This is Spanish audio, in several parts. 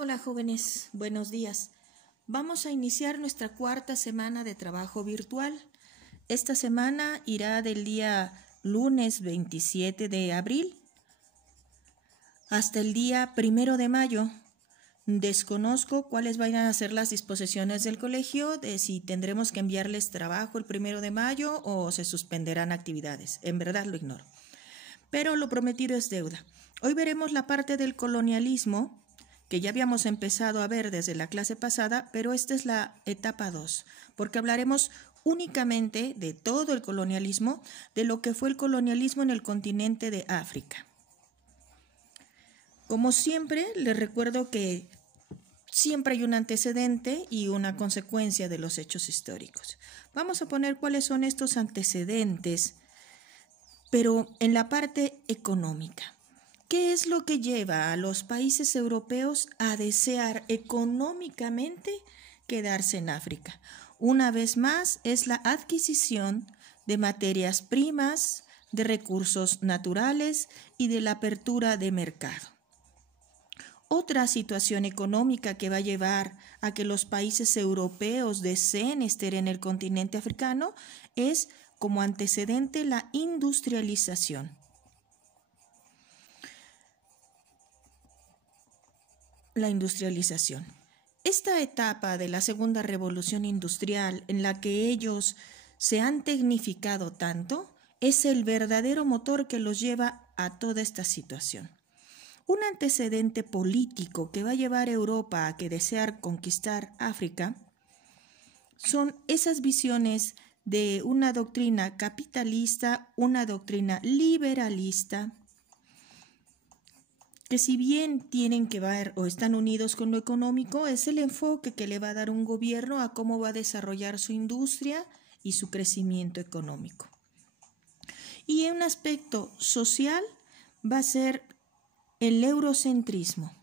Hola jóvenes, buenos días. Vamos a iniciar nuestra cuarta semana de trabajo virtual. Esta semana irá del día lunes 27 de abril hasta el día 1 de mayo. Desconozco cuáles vayan a ser las disposiciones del colegio de si tendremos que enviarles trabajo el 1 de mayo o se suspenderán actividades. En verdad lo ignoro. Pero lo prometido es deuda. Hoy veremos la parte del colonialismo que ya habíamos empezado a ver desde la clase pasada, pero esta es la etapa 2, porque hablaremos únicamente de todo el colonialismo, de lo que fue el colonialismo en el continente de África. Como siempre, les recuerdo que siempre hay un antecedente y una consecuencia de los hechos históricos. Vamos a poner cuáles son estos antecedentes, pero en la parte económica. ¿Qué es lo que lleva a los países europeos a desear económicamente quedarse en África? Una vez más, es la adquisición de materias primas, de recursos naturales y de la apertura de mercado. Otra situación económica que va a llevar a que los países europeos deseen estar en el continente africano es, como antecedente, la industrialización. La industrialización. Esta etapa de la segunda revolución industrial en la que ellos se han tecnificado tanto es el verdadero motor que los lleva a toda esta situación. Un antecedente político que va a llevar a Europa a que desear conquistar África son esas visiones de una doctrina capitalista, una doctrina liberalista, que si bien tienen que ver o están unidos con lo económico, es el enfoque que le va a dar un gobierno a cómo va a desarrollar su industria y su crecimiento económico. Y en un aspecto social va a ser el eurocentrismo.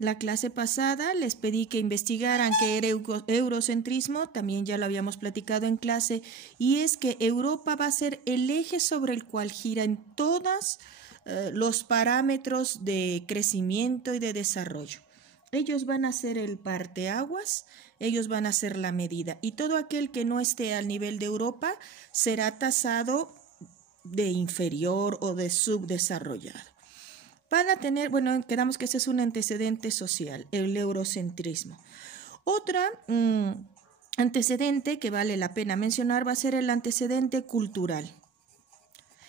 La clase pasada les pedí que investigaran qué era eurocentrismo, también ya lo habíamos platicado en clase, y es que Europa va a ser el eje sobre el cual giran todos los parámetros de crecimiento y de desarrollo. Ellos van a ser el parteaguas, ellos van a ser la medida, y todo aquel que no esté al nivel de Europa será tasado de inferior o de subdesarrollado. Van a tener, bueno, quedamos que ese es un antecedente social, el eurocentrismo. Otra antecedente que vale la pena mencionar va a ser el antecedente cultural.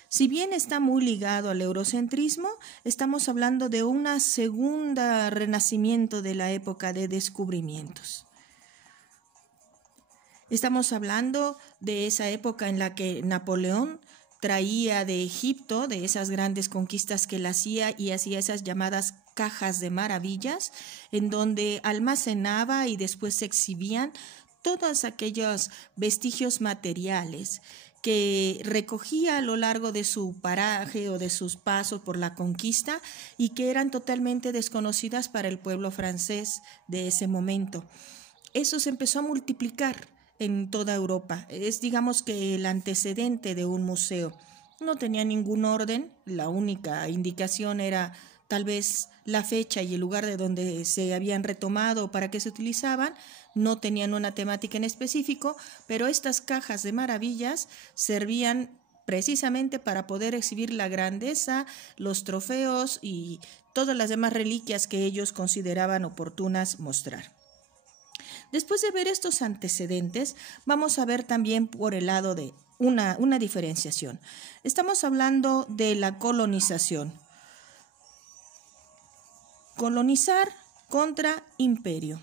Si bien está muy ligado al eurocentrismo, estamos hablando de una segunda renacimiento de la época de descubrimientos. Estamos hablando de esa época en la que Napoleón traía de Egipto, de esas grandes conquistas que él hacía, y hacía esas llamadas cajas de maravillas, en donde almacenaba y después se exhibían todos aquellos vestigios materiales que recogía a lo largo de su paraje o de sus pasos por la conquista y que eran totalmente desconocidas para el pueblo francés de ese momento. Eso se empezó a multiplicar en toda Europa. Es, digamos, que el antecedente de un museo. No tenía ningún orden, la única indicación era tal vez la fecha y el lugar de donde se habían retomado o para qué se utilizaban. No tenían una temática en específico, pero estas cajas de maravillas servían precisamente para poder exhibir la grandeza, los trofeos y todas las demás reliquias que ellos consideraban oportunas mostrar. Después de ver estos antecedentes, vamos a ver también por el lado de una diferenciación. Estamos hablando de la colonización. Colonizar contra imperio.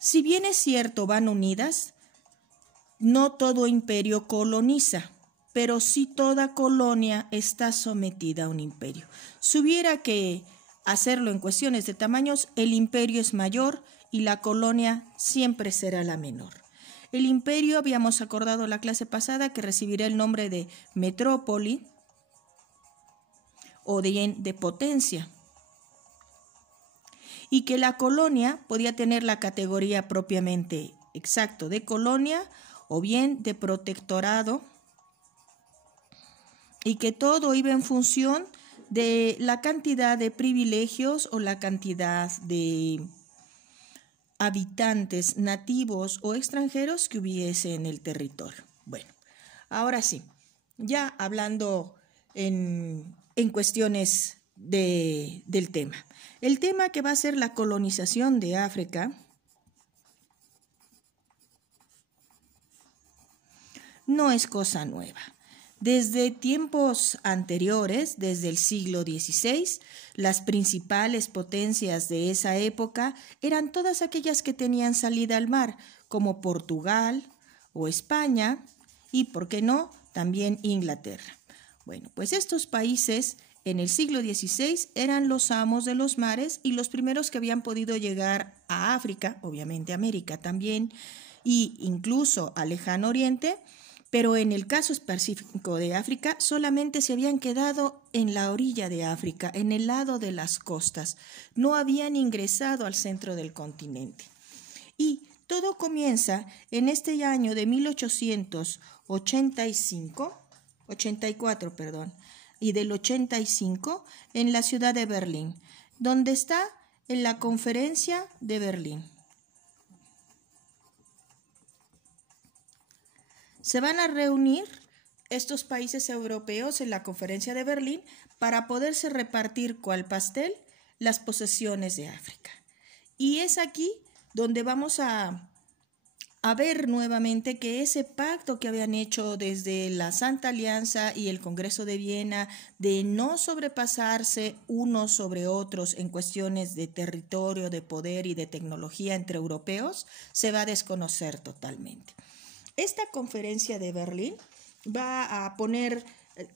Si bien es cierto, van unidas, no todo imperio coloniza, pero sí toda colonia está sometida a un imperio. Si hubiera que hacerlo en cuestiones de tamaños, el imperio es mayor y la colonia siempre será la menor. El imperio, habíamos acordado la clase pasada, que recibirá el nombre de metrópoli o de potencia, y que la colonia podía tener la categoría propiamente exacto de colonia o bien de protectorado, y que todo iba en función de la cantidad de privilegios o la cantidad de habitantes nativos o extranjeros que hubiese en el territorio. Bueno, ahora sí, ya hablando en cuestiones del tema. El tema que va a ser la colonización de África no es cosa nueva. Desde tiempos anteriores, desde el siglo XVI, las principales potencias de esa época eran todas aquellas que tenían salida al mar, como Portugal o España y, ¿por qué no?, también Inglaterra. Bueno, pues estos países en el siglo XVI eran los amos de los mares y los primeros que habían podido llegar a África, obviamente América también, e incluso al Lejano Oriente, pero en el caso específico de África solamente se habían quedado en la orilla de África, en el lado de las costas, no habían ingresado al centro del continente. Y todo comienza en este año de 1884, y del 85 en la ciudad de Berlín, donde está en la Conferencia de Berlín. Se van a reunir estos países europeos en la Conferencia de Berlín para poderse repartir cual pastel las posesiones de África. Y es aquí donde vamos a ver nuevamente que ese pacto que habían hecho desde la Santa Alianza y el Congreso de Viena de no sobrepasarse unos sobre otros en cuestiones de territorio, de poder y de tecnología entre europeos, se va a desconocer totalmente. Esta conferencia de Berlín va a poner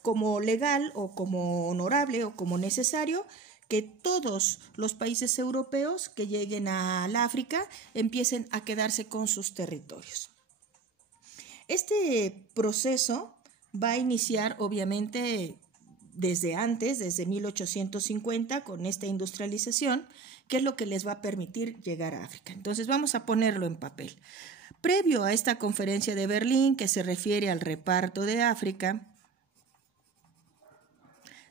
como legal o como honorable o como necesario que todos los países europeos que lleguen al África empiecen a quedarse con sus territorios. Este proceso va a iniciar obviamente desde antes, desde 1850, con esta industrialización, que es lo que les va a permitir llegar a África. Entonces vamos a ponerlo en papel. Previo a esta conferencia de Berlín, que se refiere al reparto de África,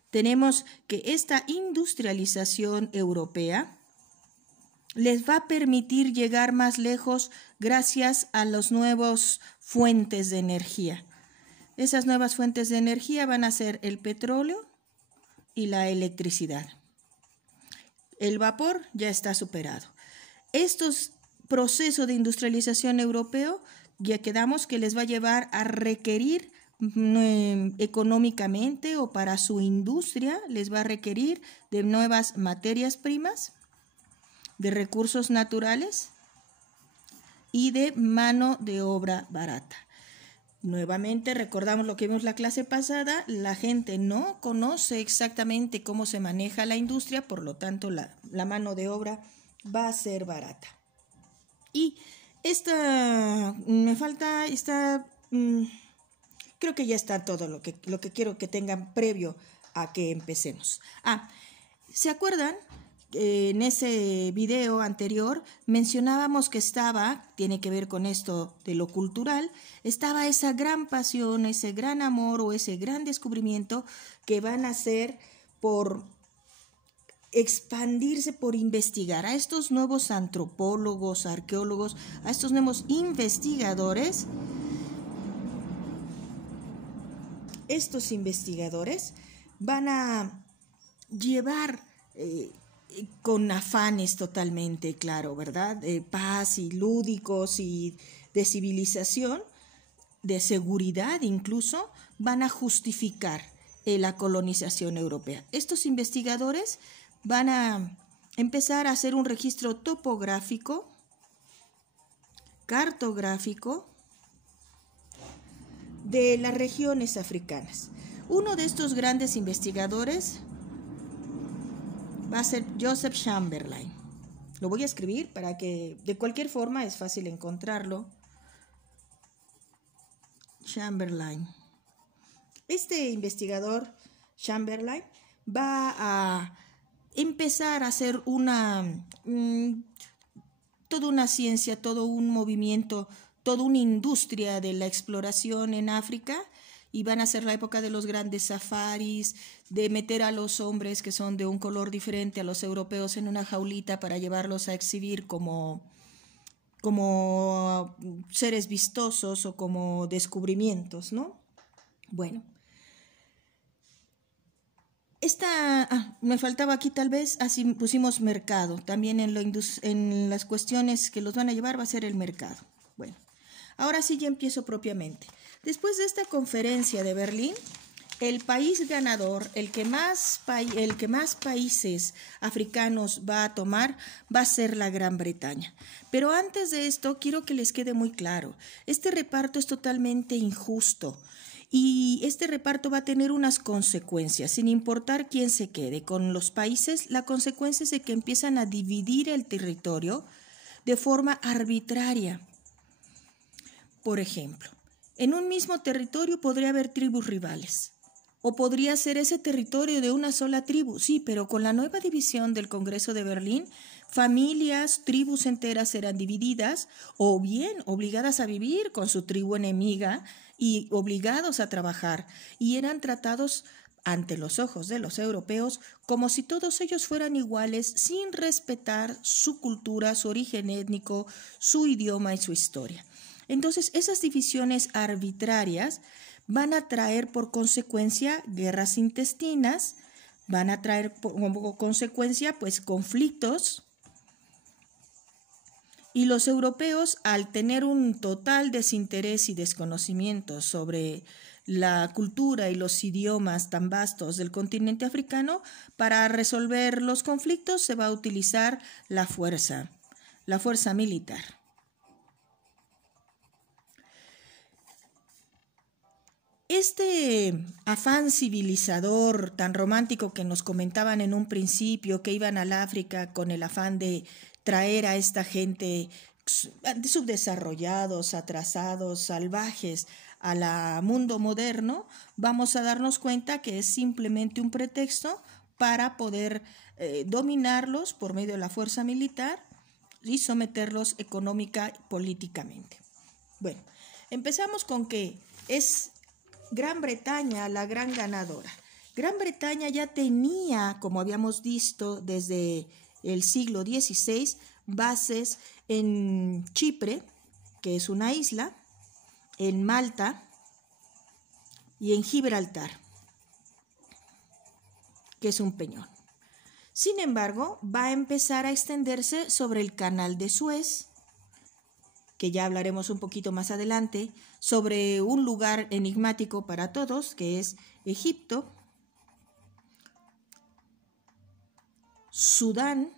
tenemos que esta industrialización europea les va a permitir llegar más lejos gracias a las nuevas fuentes de energía. Esas nuevas fuentes de energía van a ser el petróleo y la electricidad. El vapor ya está superado. Estos procesos de industrialización europeo ya quedamos que les va a llevar a requerir económicamente o para su industria, les va a requerir de nuevas materias primas, de recursos naturales y de mano de obra barata. Nuevamente recordamos lo que vimos la clase pasada, la gente no conoce exactamente cómo se maneja la industria, por lo tanto la mano de obra va a ser barata. Y creo que ya está todo lo que quiero que tengan previo a que empecemos. ¿Se acuerdan? En ese video anterior mencionábamos que tiene que ver con esto de lo cultural, estaba esa gran pasión, ese gran amor o ese gran descubrimiento que van a hacer por expandirse, por investigar a estos nuevos antropólogos, arqueólogos, a estos nuevos investigadores. Estos investigadores van a llevar con afanes totalmente, claro, ¿verdad? De paz y lúdicos y de civilización, de seguridad incluso, van a justificar la colonización europea. Estos investigadores van a empezar a hacer un registro topográfico, cartográfico, de las regiones africanas. Uno de estos grandes investigadores va a ser Joseph Chamberlain. Lo voy a escribir para que de cualquier forma es fácil encontrarlo. Chamberlain. Este investigador Chamberlain va a empezar a hacer toda una ciencia, todo un movimiento, toda una industria de la exploración en África y van a ser la época de los grandes safaris, de meter a los hombres que son de un color diferente a los europeos en una jaulita para llevarlos a exhibir como seres vistosos o como descubrimientos, ¿no? Bueno, me faltaba aquí tal vez, así pusimos mercado, también en las cuestiones que los van a llevar va a ser el mercado. Bueno, ahora sí ya empiezo propiamente. Después de esta conferencia de Berlín, el país ganador, el que más países africanos va a tomar, va a ser la Gran Bretaña. Pero antes de esto, quiero que les quede muy claro, este reparto es totalmente injusto. Y este reparto va a tener unas consecuencias, sin importar quién se quede. Con los países, la consecuencia es de que empiezan a dividir el territorio de forma arbitraria. Por ejemplo, en un mismo territorio podría haber tribus rivales. O podría ser ese territorio de una sola tribu, sí, pero con la nueva división del Congreso de Berlín, familias, tribus enteras serán divididas o bien obligadas a vivir con su tribu enemiga y obligados a trabajar, y eran tratados ante los ojos de los europeos como si todos ellos fueran iguales sin respetar su cultura, su origen étnico, su idioma y su historia. Entonces, esas divisiones arbitrarias van a traer por consecuencia guerras intestinas, van a traer como consecuencia pues conflictos, y los europeos, al tener un total desinterés y desconocimiento sobre la cultura y los idiomas tan vastos del continente africano, para resolver los conflictos se va a utilizar la fuerza militar. Este afán civilizador tan romántico que nos comentaban en un principio, que iban al África con el afán de traer a esta gente subdesarrollados, atrasados, salvajes al mundo moderno, vamos a darnos cuenta que es simplemente un pretexto para poder dominarlos por medio de la fuerza militar y someterlos económica y políticamente. Bueno, empezamos con que es Gran Bretaña la gran ganadora. Gran Bretaña ya tenía, como habíamos visto desde el siglo XVI, bases en Chipre, que es una isla, en Malta y en Gibraltar, que es un peñón. Sin embargo, va a empezar a extenderse sobre el Canal de Suez, que ya hablaremos un poquito más adelante, sobre un lugar enigmático para todos, que es Egipto, Sudán,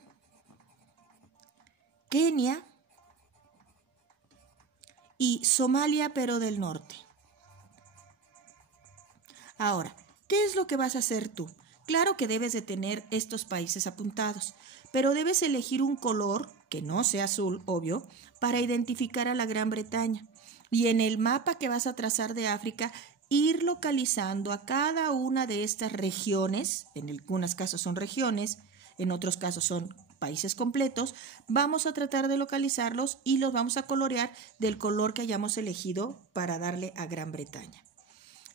Kenia y Somalia, pero del norte. Ahora, ¿qué es lo que vas a hacer tú? Claro que debes de tener estos países apuntados, pero debes elegir un color, que no sea azul, obvio, para identificar a la Gran Bretaña. Y en el mapa que vas a trazar de África, ir localizando a cada una de estas regiones, en algunos casos son regiones, en otros casos son países completos, vamos a tratar de localizarlos y los vamos a colorear del color que hayamos elegido para darle a Gran Bretaña.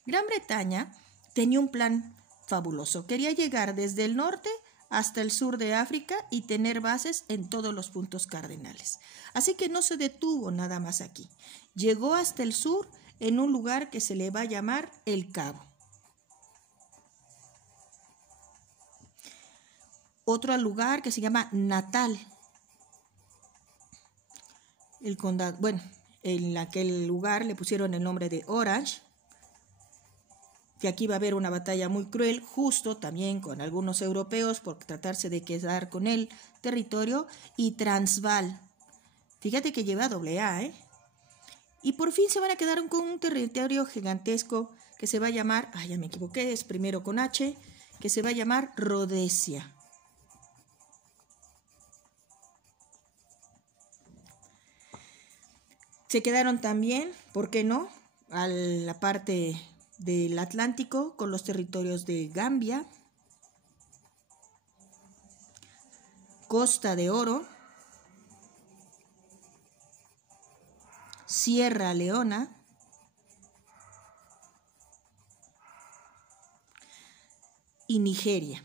Gran Bretaña tenía un plan fabuloso. Quería llegar desde el norte hasta el sur de África y tener bases en todos los puntos cardenales. Así que no se detuvo nada más aquí. Llegó hasta el sur en un lugar que se le va a llamar El Cabo. Otro lugar que se llama Natal. El condado, bueno, en aquel lugar le pusieron el nombre de Orange, que aquí va a haber una batalla muy cruel, justo también con algunos europeos por tratarse de quedar con el territorio, y Transvaal. Fíjate que lleva AA, ¿eh? Y por fin se van a quedar con un territorio gigantesco que se va a llamar, ya me equivoqué, es primero con H, que se va a llamar Rodesia. Se quedaron también, ¿por qué no?, a la parte del Atlántico con los territorios de Gambia, Costa de Oro, Sierra Leona, y Nigeria.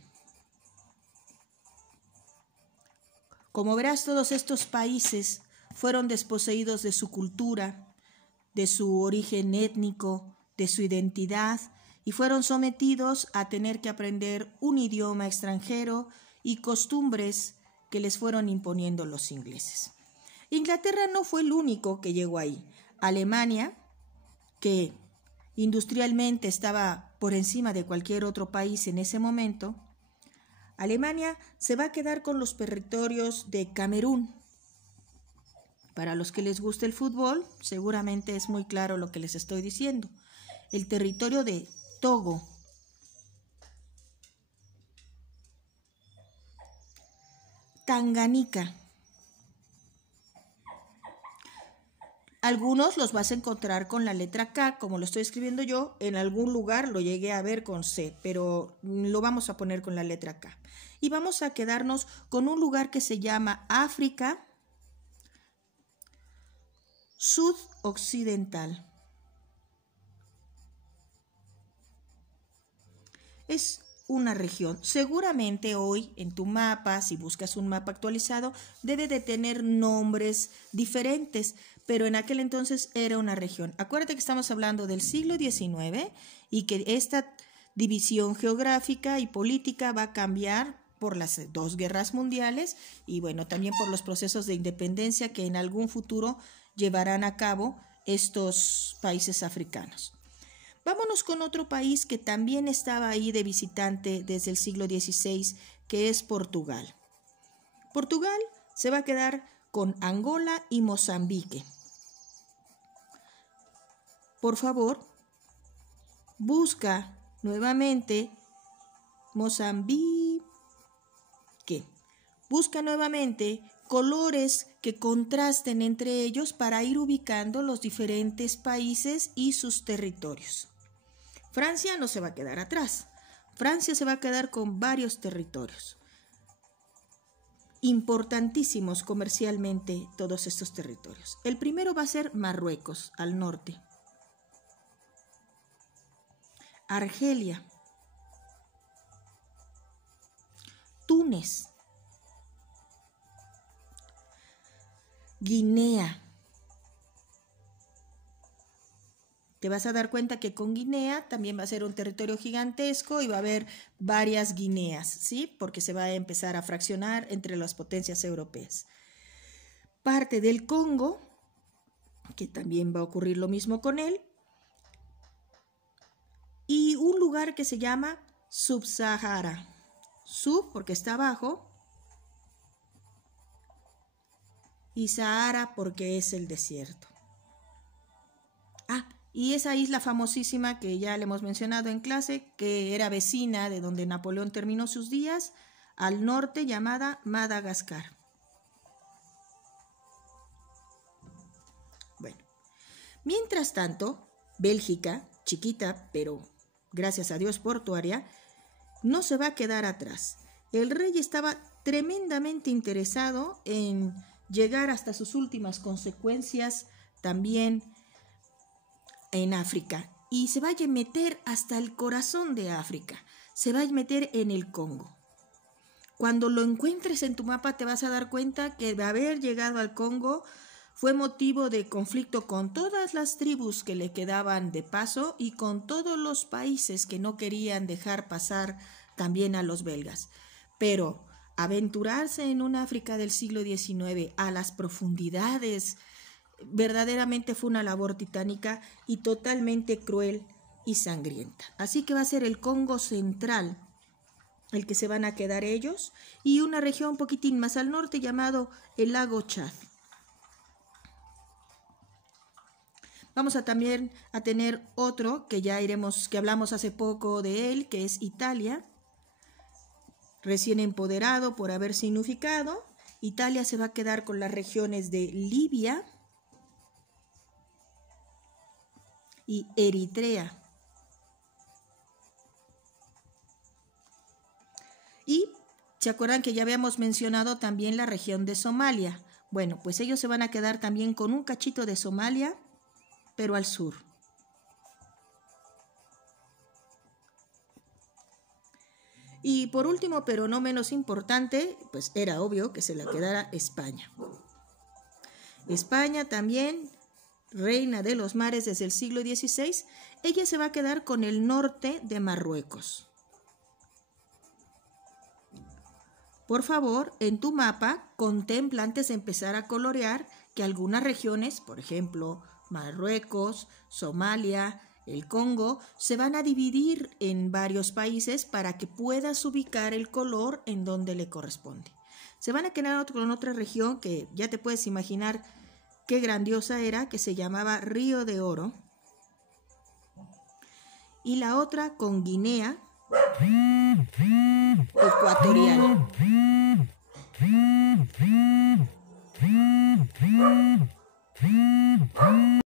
Como verás, todos estos países fueron desposeídos de su cultura, de su origen étnico, de su identidad, y fueron sometidos a tener que aprender un idioma extranjero y costumbres que les fueron imponiendo los ingleses. Inglaterra no fue el único que llegó ahí. Alemania, que industrialmente estaba por encima de cualquier otro país en ese momento, Alemania se va a quedar con los territorios de Camerún. Para los que les gusta el fútbol, seguramente es muy claro lo que les estoy diciendo. El territorio de Togo. Tanganica. Algunos los vas a encontrar con la letra K, como lo estoy escribiendo yo. En algún lugar lo llegué a ver con C, pero lo vamos a poner con la letra K. Y vamos a quedarnos con un lugar que se llama África Sudoccidental. Es una región. Seguramente hoy en tu mapa, si buscas un mapa actualizado, debe de tener nombres diferentes, pero en aquel entonces era una región. Acuérdate que estamos hablando del siglo XIX y que esta división geográfica y política va a cambiar por las dos guerras mundiales y bueno, también por los procesos de independencia que en algún futuro llevarán a cabo estos países africanos. Vámonos con otro país que también estaba ahí de visitante desde el siglo XVI, que es Portugal. Portugal se va a quedar con Angola y Mozambique. Por favor, busca nuevamente Mozambique. Busca nuevamente colores que contrasten entre ellos para ir ubicando los diferentes países y sus territorios. Francia no se va a quedar atrás. Francia se va a quedar con varios territorios. Importantísimos comercialmente todos estos territorios. El primero va a ser Marruecos, al norte. Argelia. Túnez. Guinea. Te vas a dar cuenta que con Guinea también va a ser un territorio gigantesco y va a haber varias Guineas, ¿sí? Porque se va a empezar a fraccionar entre las potencias europeas. Parte del Congo, que también va a ocurrir lo mismo con él, y un lugar que se llama Subsahara. Sub porque está abajo y Sahara porque es el desierto. Y esa isla famosísima que ya le hemos mencionado en clase, que era vecina de donde Napoleón terminó sus días, al norte, llamada Madagascar. Bueno, mientras tanto, Bélgica, chiquita, pero gracias a Dios portuaria, no se va a quedar atrás. El rey estaba tremendamente interesado en llegar hasta sus últimas consecuencias también en África, y se va a meter hasta el corazón de África, se va a meter en el Congo. Cuando lo encuentres en tu mapa te vas a dar cuenta que de haber llegado al Congo fue motivo de conflicto con todas las tribus que le quedaban de paso y con todos los países que no querían dejar pasar también a los belgas. Pero aventurarse en un África del siglo XIX a las profundidades verdaderamente fue una labor titánica y totalmente cruel y sangrienta. Así que va a ser el Congo central el que se van a quedar ellos y una región un poquitín más al norte llamado el lago Chad. Vamos a también a tener otro que ya iremos, que hablamos hace poco de él, que es Italia, recién empoderado por haberse unificado. Italia se va a quedar con las regiones de Libia y Eritrea. Y ¿se acuerdan que ya habíamos mencionado también la región de Somalia? Bueno, pues ellos se van a quedar también con un cachito de Somalia, pero al sur. Y por último, pero no menos importante, pues era obvio que se la quedara España. España también, reina de los mares desde el siglo XVI, ella se va a quedar con el norte de Marruecos. Por favor, en tu mapa, contempla antes de empezar a colorear que algunas regiones, por ejemplo, Marruecos, Somalia, el Congo, se van a dividir en varios países para que puedas ubicar el color en donde le corresponde. Se van a quedar con otra región que ya te puedes imaginar qué grandiosa era, que se llamaba Río de Oro. Y la otra con Guinea Ecuatorial.